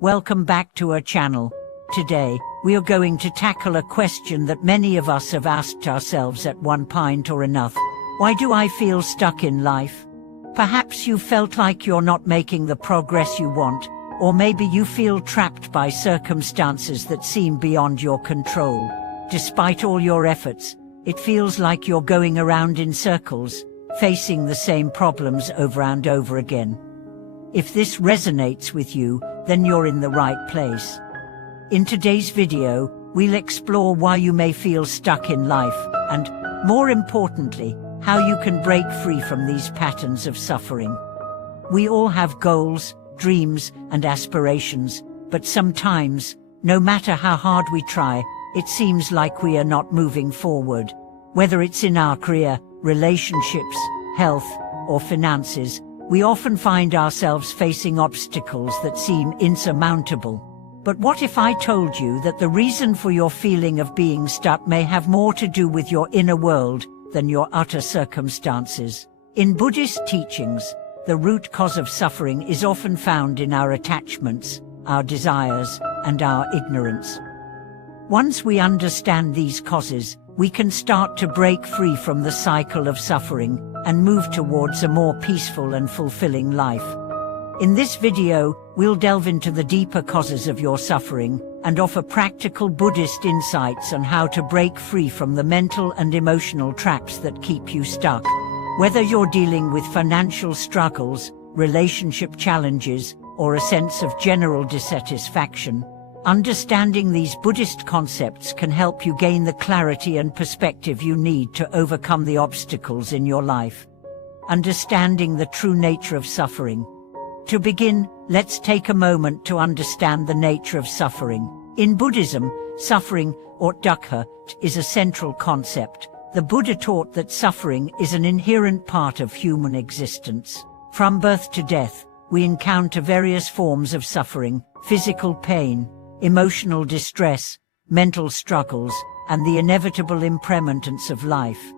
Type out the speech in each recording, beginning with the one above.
Welcome back to our channel. Today, we are going to tackle a question that many of us have asked ourselves at one point or another. Why do I feel stuck in life? Perhaps you felt like you're not making the progress you want, or maybe you feel trapped by circumstances that seem beyond your control. Despite all your efforts, it feels like you're going around in circles, facing the same problems over and over again. If this resonates with you, then you're in the right place. In today's video, we'll explore why you may feel stuck in life, and, more importantly, how you can break free from these patterns of suffering. We all have goals, dreams, and aspirations, but sometimes, no matter how hard we try, it seems like we are not moving forward. Whether it's in our career, relationships, health, or finances, we often find ourselves facing obstacles that seem insurmountable. But what if I told you that the reason for your feeling of being stuck may have more to do with your inner world than your outer circumstances? In Buddhist teachings, the root cause of suffering is often found in our attachments, our desires, and our ignorance. Once we understand these causes, we can start to break free from the cycle of suffering and move towards a more peaceful and fulfilling life. In this video, we'll delve into the deeper causes of your suffering and offer practical Buddhist insights on how to break free from the mental and emotional traps that keep you stuck. Whether you're dealing with financial struggles, relationship challenges, or a sense of general dissatisfaction, understanding these Buddhist concepts can help you gain the clarity and perspective you need to overcome the obstacles in your life. Understanding the true nature of suffering. To begin, let's take a moment to understand the nature of suffering. In Buddhism, suffering, or dukkha, is a central concept. The Buddha taught that suffering is an inherent part of human existence. From birth to death, we encounter various forms of suffering: physical pain, emotional distress, mental struggles, and the inevitable impermanence of life.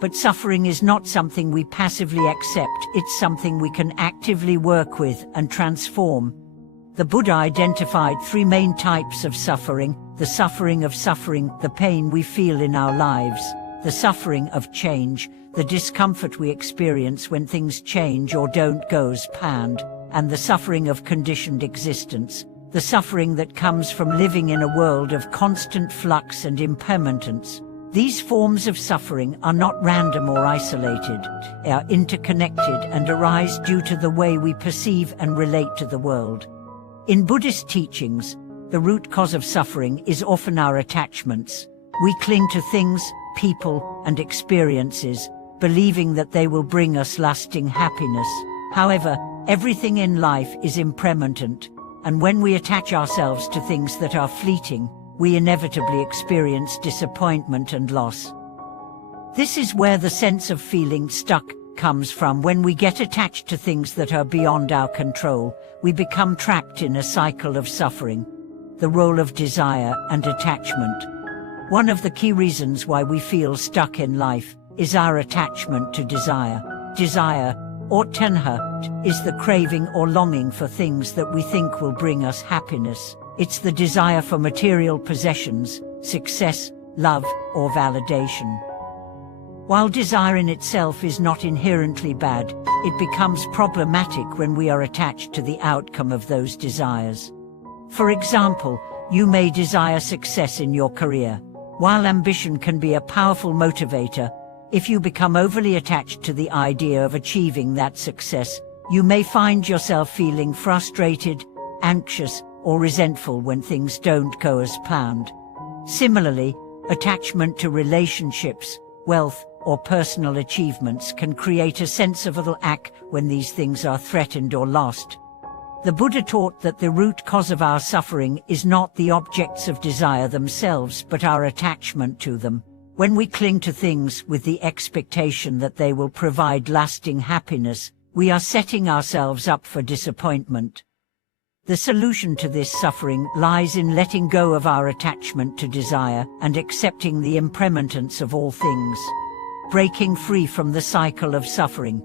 But suffering is not something we passively accept, it's something we can actively work with and transform. The Buddha identified three main types of suffering: the suffering of suffering, the pain we feel in our lives; the suffering of change, the discomfort we experience when things change or don't go as planned; and the suffering of conditioned existence, the suffering that comes from living in a world of constant flux and impermanence. These forms of suffering are not random or isolated, they are interconnected and arise due to the way we perceive and relate to the world. In Buddhist teachings, the root cause of suffering is often our attachments. We cling to things, people, and experiences, believing that they will bring us lasting happiness. However, everything in life is impermanent, and when we attach ourselves to things that are fleeting, we inevitably experience disappointment and loss. This is where the sense of feeling stuck comes from. When we get attached to things that are beyond our control, we become trapped in a cycle of suffering. The role of desire and attachment. One of the key reasons why we feel stuck in life is our attachment to desire. Desire, or tanha, is the craving or longing for things that we think will bring us happiness. It's the desire for material possessions, success, love, or validation. While desire in itself is not inherently bad, it becomes problematic when we are attached to the outcome of those desires. For example, you may desire success in your career. While ambition can be a powerful motivator, if you become overly attached to the idea of achieving that success, you may find yourself feeling frustrated, anxious, or resentful when things don't go as planned. Similarly, attachment to relationships, wealth, or personal achievements can create a sense of lack when these things are threatened or lost. The Buddha taught that the root cause of our suffering is not the objects of desire themselves but our attachment to them. When we cling to things with the expectation that they will provide lasting happiness, we are setting ourselves up for disappointment. The solution to this suffering lies in letting go of our attachment to desire and accepting the impermanence of all things. Breaking free from the cycle of suffering.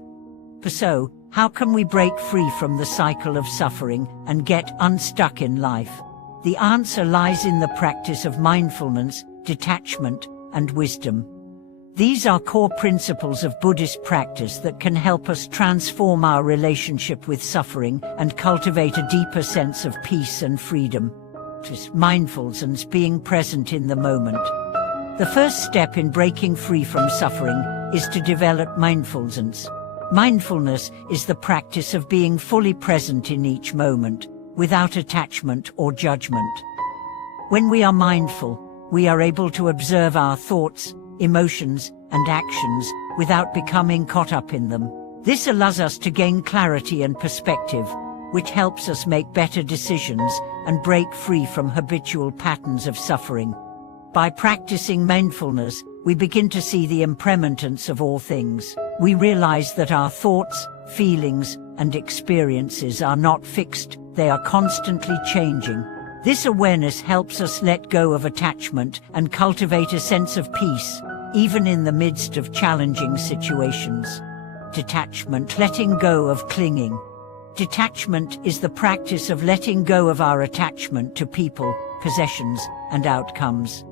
So, How can we break free from the cycle of suffering and get unstuck in life? The answer lies in the practice of mindfulness, detachment, and wisdom. These are core principles of Buddhist practice that can help us transform our relationship with suffering and cultivate a deeper sense of peace and freedom. Mindfulness, being present in the moment. The first step in breaking free from suffering is to develop mindfulness. Mindfulness is the practice of being fully present in each moment, without attachment or judgment. When we are mindful, we are able to observe our thoughts, emotions, and actions without becoming caught up in them. This allows us to gain clarity and perspective, which helps us make better decisions and break free from habitual patterns of suffering. By practicing mindfulness, we begin to see the impermanence of all things. We realize that our thoughts, feelings, and experiences are not fixed, they are constantly changing. This awareness helps us let go of attachment and cultivate a sense of peace, even in the midst of challenging situations. Detachment, letting go of clinging. Detachment is the practice of letting go of our attachment to people, possessions, and outcomes.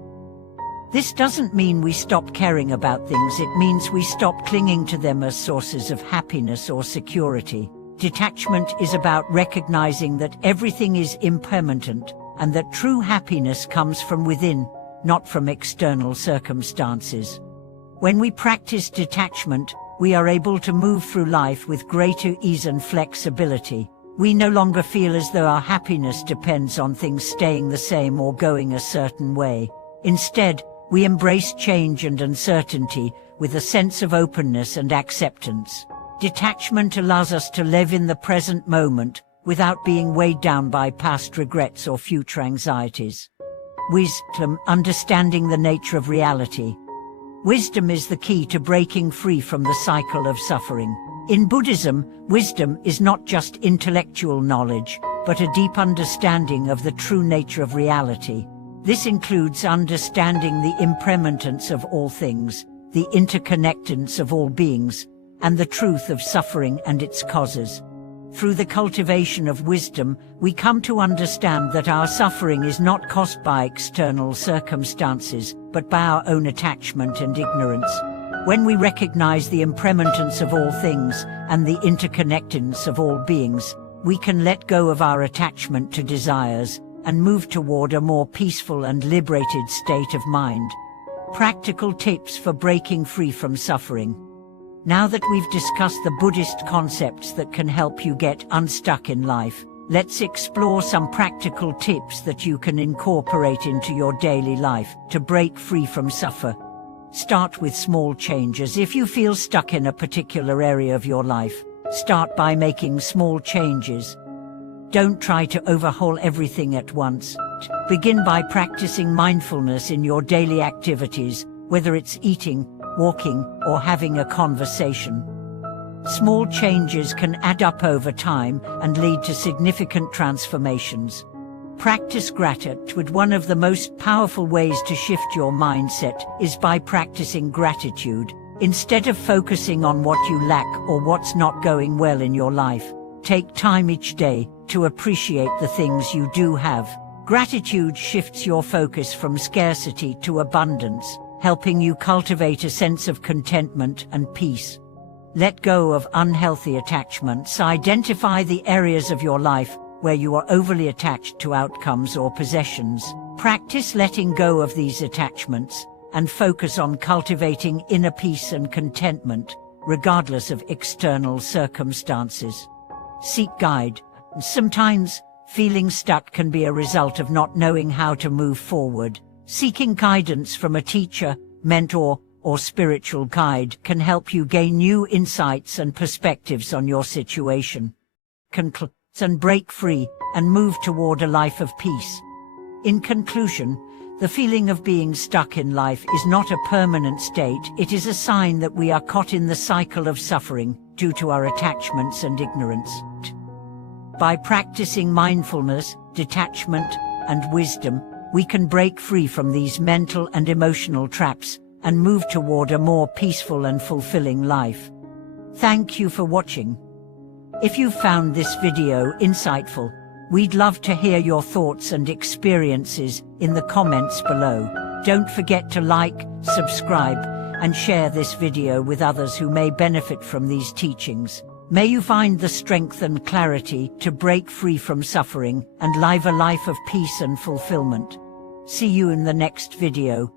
This doesn't mean we stop caring about things, it means we stop clinging to them as sources of happiness or security. Detachment is about recognizing that everything is impermanent, and that true happiness comes from within, not from external circumstances. When we practice detachment, we are able to move through life with greater ease and flexibility. We no longer feel as though our happiness depends on things staying the same or going a certain way. Instead, we embrace change and uncertainty with a sense of openness and acceptance. Detachment allows us to live in the present moment without being weighed down by past regrets or future anxieties. Wisdom, understanding the nature of reality. Wisdom is the key to breaking free from the cycle of suffering. In Buddhism, wisdom is not just intellectual knowledge, but a deep understanding of the true nature of reality. This includes understanding the impermanence of all things, the interconnectedness of all beings, and the truth of suffering and its causes. Through the cultivation of wisdom, we come to understand that our suffering is not caused by external circumstances, but by our own attachment and ignorance. When we recognize the impermanence of all things and the interconnectedness of all beings, we can let go of our attachment to desires and move toward a more peaceful and liberated state of mind. Practical tips for breaking free from suffering. Now that we've discussed the Buddhist concepts that can help you get unstuck in life, let's explore some practical tips that you can incorporate into your daily life to break free from suffering. Start with small changes. If you feel stuck in a particular area of your life, start by making small changes. Don't try to overhaul everything at once. Begin by practicing mindfulness in your daily activities, whether it's eating, walking, or having a conversation. Small changes can add up over time and lead to significant transformations. Practice gratitude. One of the most powerful ways to shift your mindset is by practicing gratitude. Instead of focusing on what you lack or what's not going well in your life, take time each day to appreciate the things you do have. Gratitude shifts your focus from scarcity to abundance, helping you cultivate a sense of contentment and peace. Let go of unhealthy attachments. Identify the areas of your life where you are overly attached to outcomes or possessions. Practice letting go of these attachments and focus on cultivating inner peace and contentment, regardless of external circumstances. Seek guidance. Sometimes, feeling stuck can be a result of not knowing how to move forward. Seeking guidance from a teacher, mentor, or spiritual guide can help you gain new insights and perspectives on your situation. And break free and move toward a life of peace. In conclusion, the feeling of being stuck in life is not a permanent state. It is a sign that we are caught in the cycle of suffering due to our attachments and ignorance. By practicing mindfulness, detachment, and wisdom, we can break free from these mental and emotional traps and move toward a more peaceful and fulfilling life. Thank you for watching. If you found this video insightful, we'd love to hear your thoughts and experiences in the comments below. Don't forget to like, subscribe, and share this video with others who may benefit from these teachings. May you find the strength and clarity to break free from suffering and live a life of peace and fulfillment. See you in the next video.